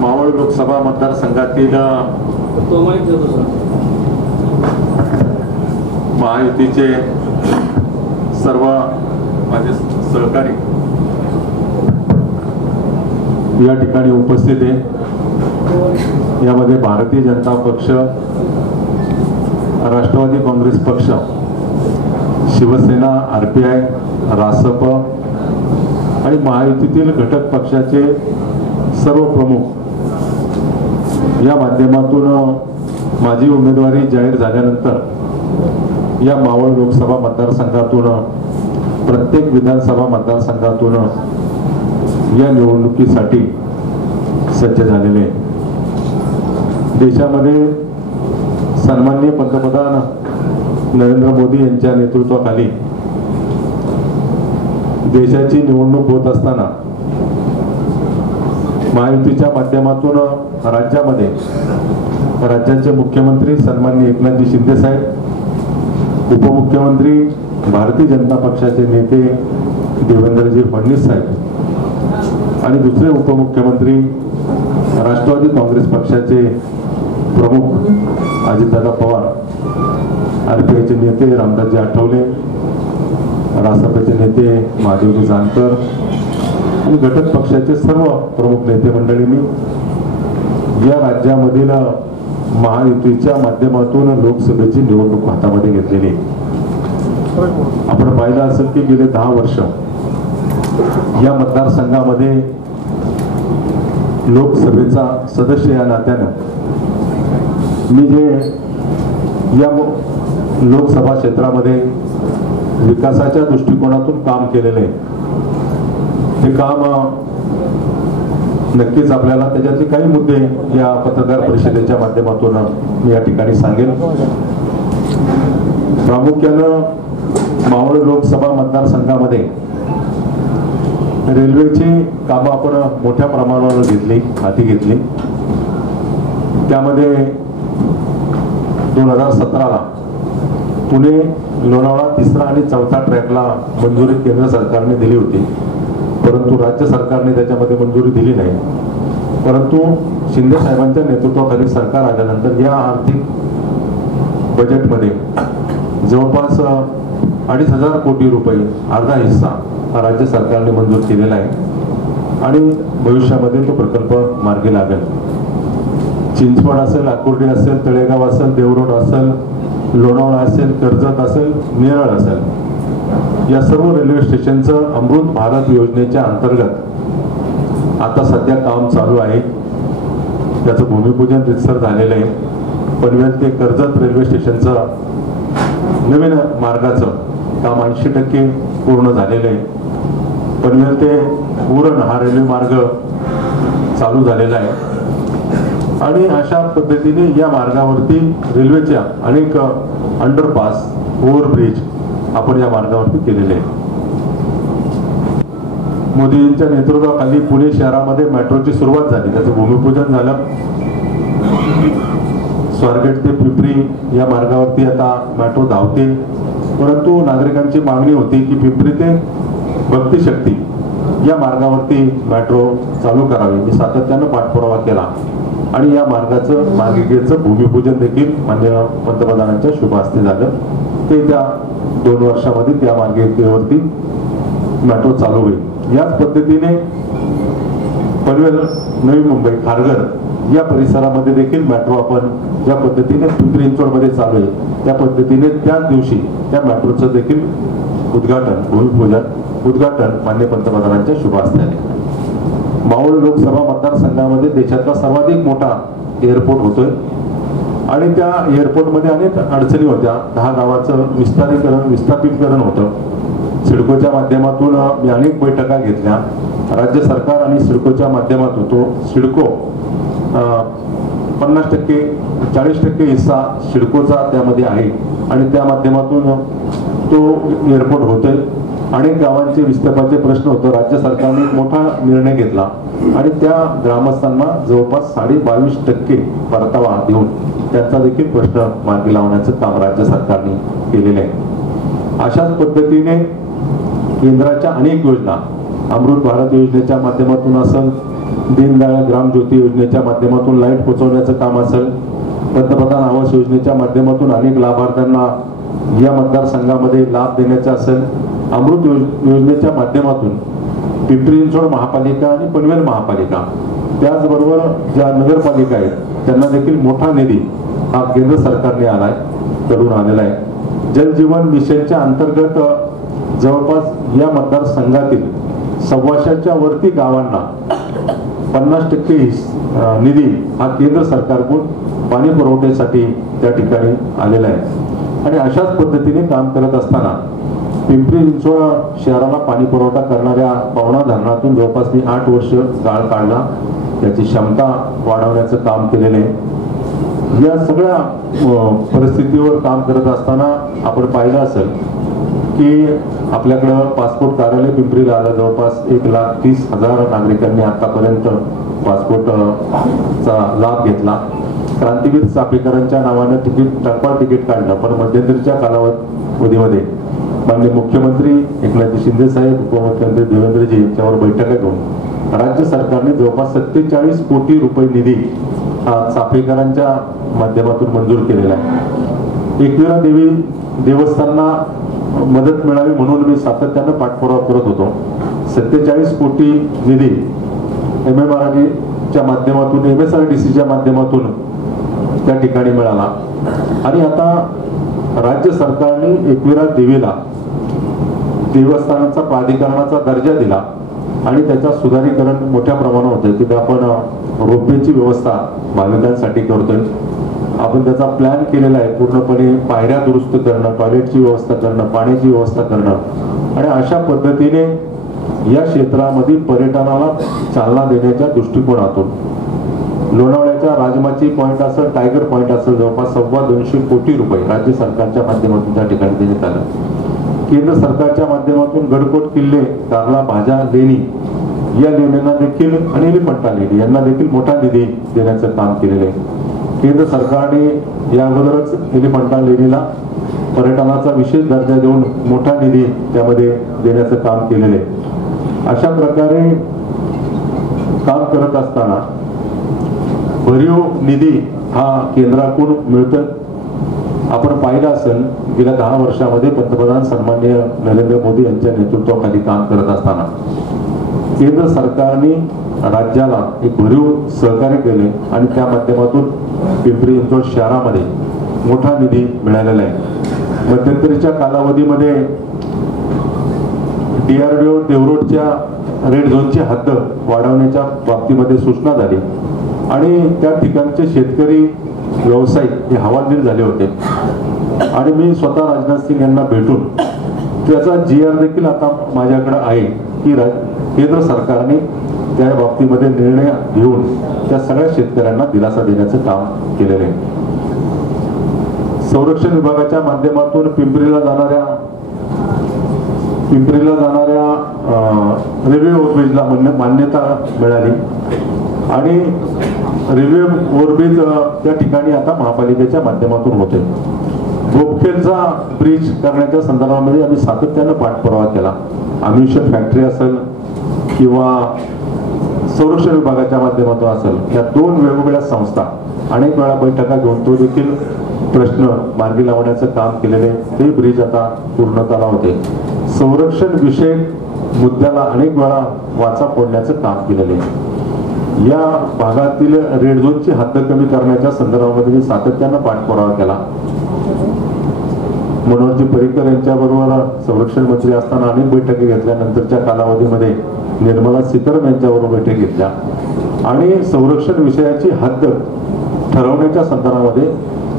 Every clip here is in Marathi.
मावळ लोकसभा मतदारसंघातील महायुतीचे सर्व माझे सहकारी या ठिकाणी उपस्थित आहे। यामध्ये भारतीय जनता पक्ष, राष्ट्रवादी काँग्रेस पक्ष, शिवसेना, आरपीआय, रासप आणि महायुतीतील घटक पक्षाचे सर्व प्रमुख या माध्यमातून माझी उमेदवारी जाहीर झाल्यानंतर या मावळ लोकसभा मतदारसंघातून प्रत्येक विधानसभा मतदारसंघातून या निवडणुकीसाठी सज्ज झालेले। देशामध्ये सन्माननीय पंतप्रधान नरेंद्र मोदी यांच्या नेतृत्वाखाली देशाची निवडणूक होत असताना महायुतीच्या माध्यमातून राज्यामध्ये राज्याचे मुख्यमंत्री सन्माननीय एकनाथजी शिंदे साहेब, उपमुख्यमंत्री भारतीय जनता पक्षाचे नेते देवेंद्रजी फडणवीस साहेब आणि दुसरे उपमुख्यमंत्री राष्ट्रवादी काँग्रेस पक्षाचे प्रमुख अजितदादा पवार, आरपीआयचे नेते रामदासजी आठवले, रासपचे नेते महादेवजी जानकर आणि घटक पक्षाचे सर्व प्रमुख नेते मंडळींनी या राज्यामधील महायुतीच्या माध्यमातून लोकसभेची निवडणूक हातामध्ये घेतलेली। आपण पाहिलं असेल की गेले 10 वर्ष या मतदारसंघामध्ये लोकसभेचा सदस्य या नात्यानं मी जे या लोकसभा क्षेत्रामध्ये विकासाच्या दृष्टिकोनातून काम केलेले हे काम नक्कीच आपल्याला त्याच्यातले काही मुद्दे या पत्रकार परिषदेच्या माध्यमातून मी या ठिकाणी सांगेन। प्रामुख्यानं मावळ लोकसभा मतदारसंघामध्ये रेल्वेची कामं आपण मोठ्या प्रमाणावर हाती घेतली। त्यामध्ये 2017ला पुणे लोणावळा 3रा आणि 4था ट्रॅकला मंजुरी केंद्र सरकारने दिली होती, परंतु राज्य सरकारने त्याच्यामध्ये मंजुरी दिली नाही। परंतु शिंदे साहेबांच्या नेतृत्वाखाली सरकार आल्यानंतर या आर्थिक बजेटमध्ये जवळपास 2,500 कोटी रुपये, अर्धा हिस्सा हा राज्य सरकारने मंजूर केलेला आहे आणि भविष्यामध्ये तो प्रकल्प मार्गी लागेल। चिंचवड असेल, आकुर्डी असेल, तळेगाव असेल, देवरोड असेल, लोणावळा असेल, कर्जत असेल, नेरळ असेल, या सर्व रेल्वे स्टेशनचं अमृत भारत योजनेच्या अंतर्गत आता सध्या काम चालू आहे। त्याचं भूमिपूजन रितसर झालेलं आहे। पनवेल ते कर्जत रेल्वे स्टेशनचं नवीन मार्गाचं काम 80% पूर्ण झालेलं आहे। पनवेल ते उरण हा रेल्वे मार्ग चालू झालेला आहे आणि अशा पद्धतीने या मार्गावरती रेल्वेच्या अनेक अंडरपास, ओव्हरब्रिज आपण या मार्गावरती केलेले आहे। मोदींच्या नेतृत्वाखाली पुणे शहरामध्ये मेट्रोची सुरुवात झाली, त्याचं भूमिपूजन झालं। स्वारगेट ते पिंपरी या मार्गावरती आता मेट्रो धावते, परंतु नागरिकांची मागणी होती की पिंपरी ते भक्तिशक्ती या मार्गावरती मेट्रो चालू करावी। मी सातत्यानं पाठपुरावा केला आणि या मार्गाचं मार्गिकेचं भूमिपूजन देखील माननीय पंतप्रधानांच्या शुभ हस्ते झालं। ते त्या 2 वर्षामध्ये त्या मार्गिकेवरती मेट्रो चालू होईल। याच पद्धतीने पनवेल, नवी मुंबई, खारघर या परिसरामध्ये देखील मेट्रो आपण ज्या पद्धतीने पिंपरी चिंचवडमध्ये चालू आहे त्या पद्धतीने त्याच दिवशी त्या मेट्रोचं देखील उद्घाटन माननीय पंतप्रधानांच्या शुभ हस्ते। मावळ लोकसभा मतदारसंघामध्ये देशातला सर्वाधिक मोठा एअरपोर्ट होतोय आणि त्या एअरपोर्टमध्ये अनेक अडचणी होत्या। 10 गावाचं विस्थापितकरण होतं। सिडकोच्या माध्यमातून मी अनेक बैठका घेतल्या। राज्य सरकार आणि सिडकोच्या माध्यमातून तो सिडको 50% 40% हिस्सा सिडकोचा त्यामध्ये आहे आणि त्या माध्यमातून तो एअरपोर्ट होतोय। अनेक गावांचे विस्थापाचे प्रश्न होते। राज्य सरकारने एक मोठा निर्णय घेतला आणि त्या ग्रामस्थांना जवळपास 22.5% परतावा देऊन त्यांचा देखील प्रश्न मार्गी लावण्याचं काम राज्य सरकारने केलेले आहे। अशाच पद्धतीने केंद्राच्या अनेक योजना, अमृत भारत योजनेच्या माध्यमातून असेल, दीनदयाळ ग्राम ज्योती योजनेच्या माध्यमातून लाईट पोहोचवण्याचं काम असेल, पंतप्रधान आवास योजनेच्या माध्यमातून अनेक लाभार्थ्यांना या मतदारसंघामध्ये लाभ देण्याचा असेल, अमृत योजनेच्या माध्यमातून पिंपरी चिंचवड महापालिका आणि पनवेल महापालिका त्याचबरोबर ज्या नगरपालिका आहेत त्यांना देखील मोठा निधी हा केंद्र सरकारने कडून आलेला आहे. जल जीवन मिशनच्या अंतर्गत जवळपास या मतदारसंघातील 125च्या वरती गावांना 50% निधी हा केंद्र सरकारकडून पाणी पुरवठ्यासाठी त्या ठिकाणी आलेला आहे. आणि अशाच पद्धतीने काम करत असताना पिंपरी चिंचवड शहराला पाणी पुरवठा करणाऱ्या पवना धरणातून जवळपास मी 8 वर्ष गाळ काढला, त्याची क्षमता वाढवण्याचं काम केलेलं आहे. या सगळ्या परिस्थितीवर काम करत असताना आपण पाहिलं असेल की आपल्याकडं पासपोर्ट कार्यालय पिंपरीला आलं, जवळपास 1,30,000 नागरिकांनी आतापर्यंत पासपोर्टचा लाभ घेतला. क्रांतीवीर चापेकरांच्या नावानं टप्पा तिकीट काढलं, पण मध्यंतरीच्या कालावधीमध्ये माननीय मुख्यमंत्री एकनाथ शिंदे साहेब, उपमुख्यमंत्री देवेंद्रजी यांच्यावर बैठका घेऊन राज्य सरकारने जवळपास 47 कोटी रुपये निधी हा चापेकरांच्या माध्यमातून मंजूर केलेला आहे. एकविरा देवी देवस्थानांना मदत मिळावी म्हणून मी सातत्यानं पाठपुरावा करत होतो. 47 कोटी निधी MMRDच्या माध्यमातून, MSRDCच्या माध्यमातून त्या ठिकाणी मिळाला. आणि आता राज्य सरकारने एकविरा देवीला देवस्थानाचा प्राधिकरणाचा दर्जा दिला आणि त्याचा सुधारीकरण मोठ्या प्रमाणात होतं. तिथे आपण रोपवेची व्यवस्था भाविकांसाठी करतोय. आपण त्याचा प्लॅन केलेला आहे, पूर्णपणे पायऱ्या दुरुस्त करणं, टॉयलेटची व्यवस्था करणं, पाण्याची व्यवस्था करणं. आणि अशा पद्धतीने या क्षेत्रामध्ये पर्यटनाला चालना देण्याच्या दृष्टिकोनातून लोणावळ्याच्या राजमाची पॉईंट असेल, टायगर पॉईंट असेल, जवळपास 250 कोटी रुपये राज्य सरकारच्या माध्यमातून त्या ठिकाणी देण्यात आलं. केंद्र सरकारच्या माध्यमातून गडकोट किल्ले, कार्ला भाजा लेणी या लेण्यांना देखील आणि एलिफंटा लेणी यांना देखील मोठा निधी देण्याचं काम केलेलं आहे. केंद्र सरकारने या अगोदरच एलिफंटा लेणीला पर्यटनाचा विशेष दर्जा देऊन मोठा निधी त्यामध्ये देण्याचं काम केलेलं आहे. अशा प्रकारे काम करत असताना भरीव निधी हा केंद्राकडून मिळतं. आपण पाहिलं असेल गेल्या 10 वर्षामध्ये पंतप्रधान सन्माननीय नरेंद्र मोदी यांच्या नेतृत्वाखाली काम करत असताना केंद्र सरकारने राज्याला एक भरीव सहकार्य केले आणि त्या माध्यमातून पिंपरी चिंचवड शहरामध्ये मोठा निधी मिळालेला आहे. मध्यंतरीच्या कालावधीमध्ये DRDO देवरोडच्या रेड झोनची हद्द वाढवण्याच्या बाबतीमध्ये सूचना झाली आणि त्या ठिकाणचे शेतकरी व्यावसायिक हे हवालदिल झाले होते. आणि मी स्वतः राजनाथ सिंग यांना भेटून त्याचा GR देखील आता माझ्याकडे आहे की केंद्र सरकारने त्या बाबतीमध्ये निर्णय घेऊन त्या सगळ्या शेतकऱ्यांना दिलासा देण्याचं काम केलेलं आहे. संरक्षण विभागाच्या माध्यमातून पिंपरीला जाणाऱ्या रेल्वे ओव्हरब्रिजला मान्यता मिळाली आणि रेल्वे ओव्हरब्रिज त्या ठिकाणी आता महापालिकेच्या माध्यमातून होते. बोपखेलचा ब्रिज करण्याच्या संदर्भामध्ये आम्ही सातत्यानं पाठपुरावा केला. अम्युनिशन फॅक्टरी असेल किंवा संरक्षण विभागाच्या माध्यमातून असेल, या 2 वेगवेगळ्या संस्था अनेक वेळा बैठका घेऊन तो देखील प्रश्न मार्गी लावण्याचं काम केलेले. ते ब्रिज आता पूर्णत्वाला होते. संरक्षण विषयक मुद्द्याला अनेक वेळा वाचा फोडण्याचं काम केलेले. या भागातील रेड झोनची हद्द कमी करण्याच्या संदर्भामध्ये मी सातत्यानं पाठपुरावा केला. मनोहरजी पर्रिकर यांच्याबरोबर संरक्षण मंत्री असताना अनेक बैठकी घेतल्यानंतरच्या कालावधीमध्ये निर्मला सीतारामन यांच्याबरोबर बैठक घेतल्या आणि संरक्षण विषयाची हद्द ठरवण्याच्या संदर्भामध्ये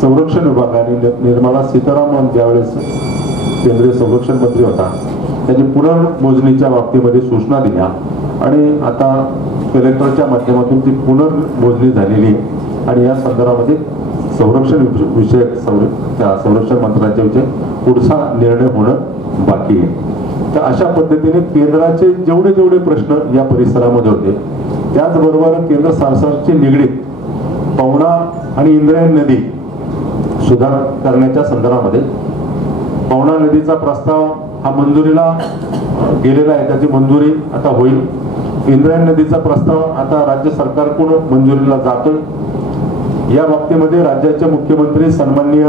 संरक्षण विभागाने निर्मला सीतारामन ज्यावेळेस केंद्रीय संरक्षण मंत्री होता त्यांनी पुनर्मोजणीच्या बाबतीमध्ये सूचना दिल्या आणि आता कलेक्टरच्या माध्यमातून ती पुनर्मोजणी झालेली आणि या संदर्भामध्ये संरक्षण विषयक संरक्षण मंत्र्यांच्या पुढचा निर्णय होणं बाकी आहे. तर अशा पद्धतीने केंद्राचे जेवढे प्रश्न या परिसरामध्ये होते, त्याचबरोबर केंद्र सरकारचे निगडीत पवना आणि इंद्रायणी नदी सुधार करण्याच्या संदर्भामध्ये पवना नदीचा प्रस्ताव हा मंजुरीला गेलेला आहे. त्याची मंजुरी आता होईल. इंद्रायणी नदीचा प्रस्ताव आता राज्य सरकारकडून मंजुरीला जातोय। या बाबतीमध्ये राज्याचे मुख्यमंत्री सन्माननीय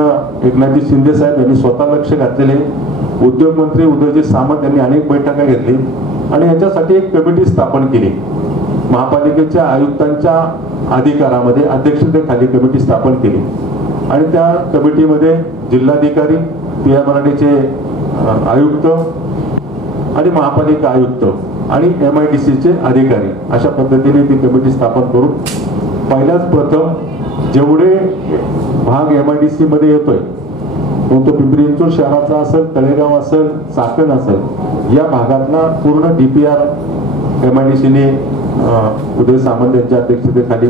एकनाथजी शिंदे साहेब यांनी स्वतः लक्ष घातलेले, उद्योग मंत्री उदयजी सामंत यांनी अनेक बैठका घेतली आणि याच्यासाठी एक कमिटी स्थापन केली। महापालिकेच्या आयुक्तांच्या अधिकारामध्ये अध्यक्षतेखाली कमिटी स्थापन केली आणि त्या कमिटीमध्ये जिल्हाधिकारी, पीएमआरडीचे आयुक्त आणि महापालिका आयुक्त आणि MIDCचे अधिकारी अशा पद्धतीने ती कमिटी स्थापन करून पहिल्याच प्रथम जेवढे भाग MIDC मध्ये येतोय, तो पिंपरी चिंचवड शहराचा असेल, तळेगाव असेल, चाकण असेल, या भागातला पूर्ण DPR MIDCने उदय सामंत यांच्या अध्यक्षतेखाली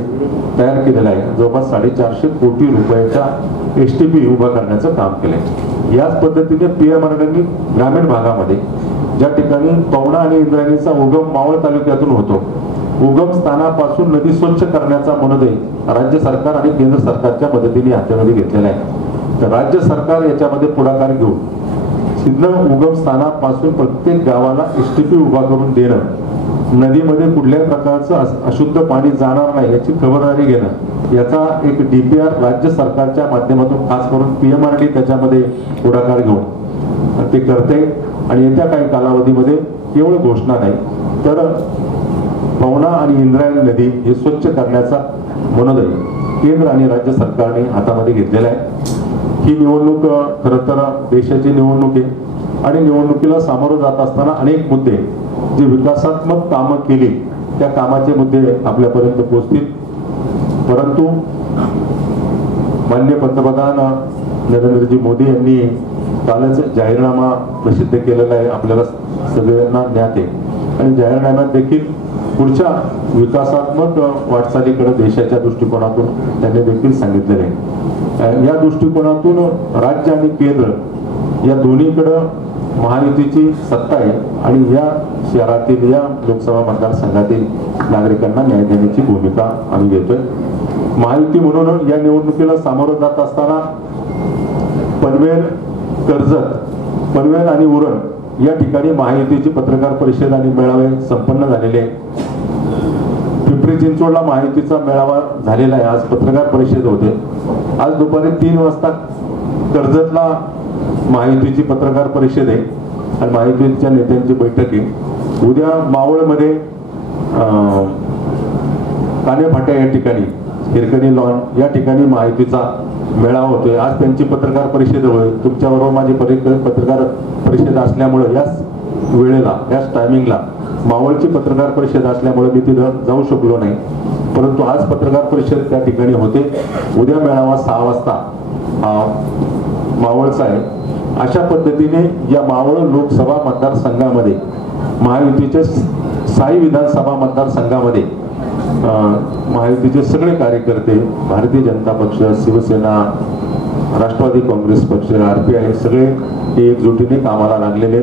तयार केलेला आहे। जवळपास 450 कोटी रुपयाचा STP उभा करण्याचं काम केलंय। याच पद्धतीने पीएमआरडीने ग्रामीण भागामध्ये ज्या ठिकाणी पवना आणि इंद्रायणीचा उगम मावळ तालुक्यातून होतो, उगम स्थानापासून नदी स्वच्छ करण्याचा मनोदय राज्य सरकार आणि केंद्र सरकारच्या मदतीने हातामध्ये घेतलेला आहे। तर राज्य सरकार याच्यामध्ये पुढाकार घेऊन सिद्ध उगम स्थानापासून प्रत्येक गावाला STP उभा करून देणं, नदीमध्ये कुठल्याही प्रकारचं अशुद्ध पाणी जाणार नाही याची खबरदारी घेणं, याचा एक DPR राज्य सरकारच्या माध्यमातून खास करून पीएमआरडी त्याच्यामध्ये पुढाकार घेऊन ते करते आणि येत्या काही कालावधीमध्ये केवळ घोषणा नाही तर पवना आणि इंद्रायणी नदी हे स्वच्छ करण्याचा मनोदय केंद्र आणि राज्य सरकारने हातामध्ये घेतलेला आहे। ही निवडणूक खरं तर देशाची निवडणूक आहे आणि निवडणुकीला सामोरं जात असताना अनेक मुद्दे जे विकासात्मक कामं केली त्या कामाचे मुद्दे आपल्यापर्यंत पोहोचतील, परंतु माननीय पंतप्रधान नरेंद्रजी मोदी यांनी कालच जाहीरनामा प्रसिद्ध केलेला आहे, आपल्याला सगळ्यांना ज्ञात आहे आणि जाहीरनाम्यात देखील पुढच्या विकासात्मक वाटचालीकडे देशाच्या दृष्टिकोनातून त्यांनी देखील सांगितलेले आहे। या दृष्टिकोनातून राज्य आणि केंद्र या दोन्हीकडं महायुतीची सत्ता आहे आणि या शहरातील या लोकसभा मतदारसंघातील नागरिकांना न्याय देण्याची भूमिका आम्ही घेतोय। महायुती म्हणून या निवडणुकीला सामोरं जात असताना पनवेल, कर्जत, पनवेल आणि उरण या ठिकाणी महायुतीची पत्रकार परिषद आणि मेळावे संपन्न झालेले आहेत। पिंपरी चिंचवडला महायुतीचा मेळावा झालेला आहे, आज पत्रकार परिषद होते। आज दुपारी 3 वाजता कर्जतला महायुतीची पत्रकार परिषद आहे आणि महायुतीच्या नेत्यांची बैठक आहे। उद्या मावळमध्ये कानेफाट्या या ठिकाणी हिरकणी लॉन या ठिकाणी महायुतीचा मेळावा होतोय। आज त्यांची पत्रकार परिषद होईल। तुमच्याबरोबर माझी पत्रकार परिषद असल्यामुळे याच वेळेला याच टायमिंगला मावळची पत्रकार परिषद असल्यामुळे मी तिथं जाऊ शकलो नाही, परंतु आज पत्रकार परिषद त्या ठिकाणी होते। उद्या मेळावा 6 वाजता मावळचा आहे। अशा पद्धतीने या मावळ लोकसभा मतदारसंघामध्ये महायुतीचे 6 विधानसभा मतदारसंघामध्ये महायुतीचे सगळे कार्यकर्ते, भारतीय जनता पक्ष, शिवसेना, राष्ट्रवादी काँग्रेस पक्ष, RPI सगळे एकजुटीने कामाला लागलेले